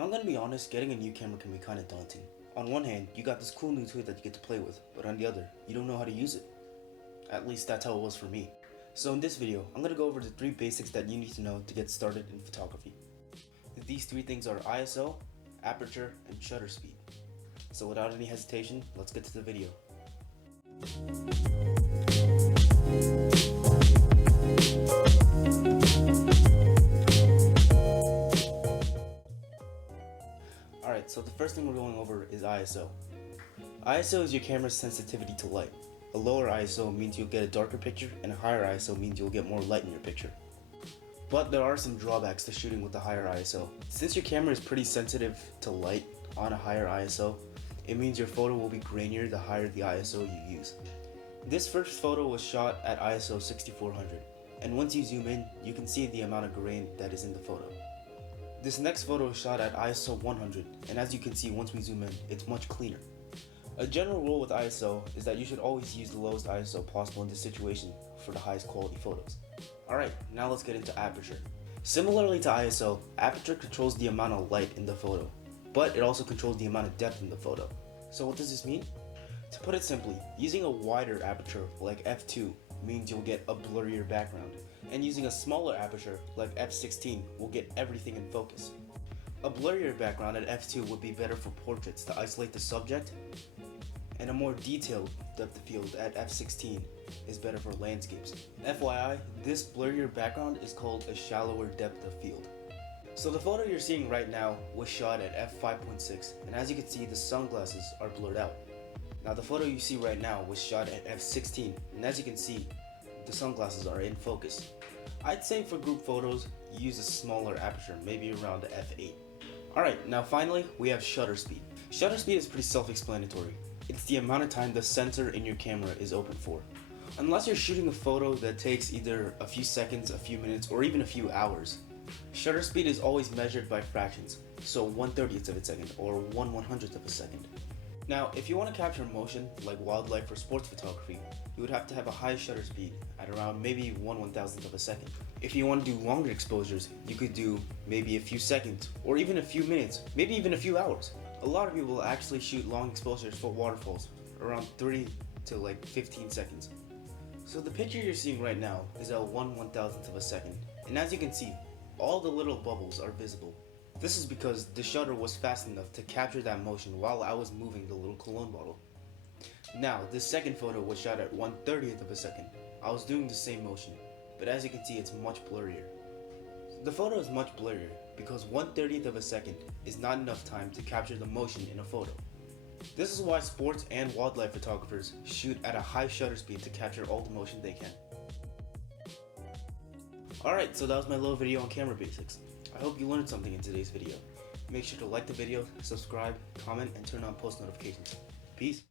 I'm gonna be honest, getting a new camera can be kinda daunting. On one hand, you got this cool new toy that you get to play with, but on the other, you don't know how to use it. At least that's how it was for me. So in this video, I'm gonna go over the 3 basics that you need to know to get started in photography. These 3 things are ISO, aperture, and shutter speed. So without any hesitation, let's get to the video. Alright, so the first thing we're going over is ISO. ISO is your camera's sensitivity to light. A lower ISO means you'll get a darker picture, and a higher ISO means you'll get more light in your picture. But there are some drawbacks to shooting with a higher ISO. Since your camera is pretty sensitive to light on a higher ISO, it means your photo will be grainier the higher the ISO you use. This first photo was shot at ISO 6400, and once you zoom in, you can see the amount of grain that is in the photo. This next photo is shot at ISO 100, and as you can see once we zoom in, it's much cleaner. A general rule with ISO is that you should always use the lowest ISO possible in this situation for the highest quality photos. Alright, now let's get into aperture. Similarly to ISO, aperture controls the amount of light in the photo, but it also controls the amount of depth in the photo. So what does this mean? To put it simply, using a wider aperture like f2 means you'll get a blurrier background, and using a smaller aperture like f16 will get everything in focus. A blurrier background at f2 would be better for portraits to isolate the subject, and a more detailed depth of field at f16 is better for landscapes. FYI, this blurrier background is called a shallower depth of field. So the photo you're seeing right now was shot at f5.6, and as you can see the sunglasses are blurred out. Now the photo you see right now was shot at f16, and as you can see the sunglasses are in focus. I'd say for group photos use a smaller aperture, maybe around f8. Alright, now finally we have shutter speed. Shutter speed is pretty self-explanatory. It's the amount of time the sensor in your camera is open for. Unless you're shooting a photo that takes either a few seconds, a few minutes, or even a few hours, shutter speed is always measured by fractions, so 1/30th of a second or 1/100th of a second. Now, if you want to capture motion like wildlife or sports photography, you would have to have a high shutter speed at around maybe 1/1000th of a second. If you want to do longer exposures, you could do maybe a few seconds, or even a few minutes, maybe even a few hours. A lot of people actually shoot long exposures for waterfalls, around 3 to 15 seconds. So the picture you're seeing right now is at 1/1000th of a second, and as you can see, all the little bubbles are visible. This is because the shutter was fast enough to capture that motion while I was moving the little cologne bottle. Now, this second photo was shot at 1/30th of a second. I was doing the same motion, but as you can see it's much blurrier. The photo is much blurrier because 1/30th of a second is not enough time to capture the motion in a photo. This is why sports and wildlife photographers shoot at a high shutter speed to capture all the motion they can. Alright, so that was my little video on camera basics. I hope you learned something in today's video. Make sure to like the video, subscribe, comment, and turn on post notifications. Peace!